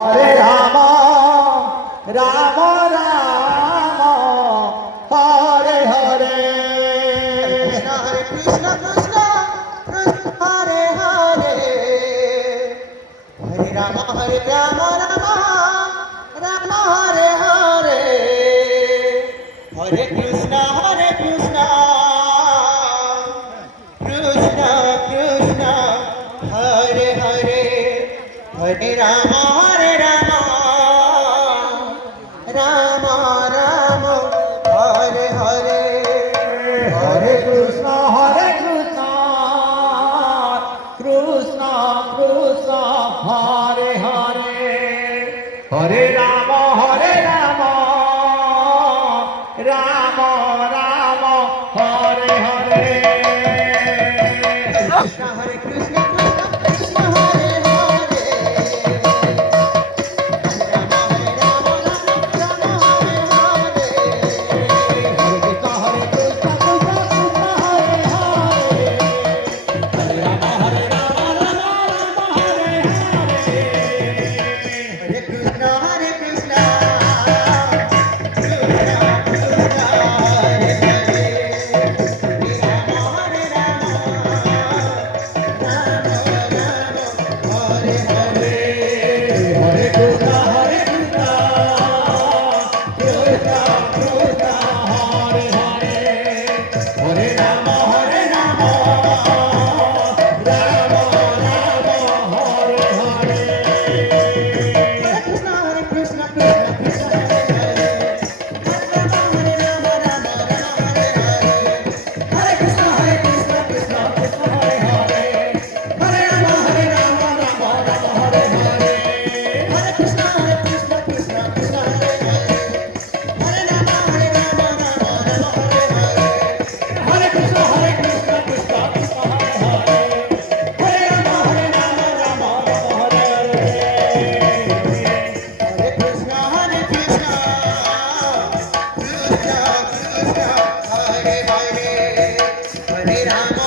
Hare Ram Ram Ram Hare Hare Hare Krishna Krishna Krishna Hare Hare Hare Ram Ram Ram Hare Hare Hare Krishna Krishna Krishna Hare Hare Hare Ram Ram Ram Hare Hare Hare Krishna Krishna Krishna Hare Hare Hare Ram Ram Ram Hare Hare Krishna Hare Krishna Krishna Hare Hare Hare Ram Ram Hare Hare Hare Krishna Krishna Hare Hare Hare Ram Hare Hare Hare Krishna Krishna Hare Krishna Krishna Krishna Hare Hare Hare Ram Ram Ram Hare Hare Hare Krishna Krishna Hare Ram Ram Hare Hare Krishna Krishna Krishna Hare Hare Hare Ram Ram Ram Hare Hare Hare Krishna Krishna Krishna Hare Hare Ram Ram Hare Hare Hare Krishna Krishna Krishna Hare Hare Hare Ram Ram Hare Hare Hare Krishna Krishna Krishna Krishna Hare Hare Hare Ram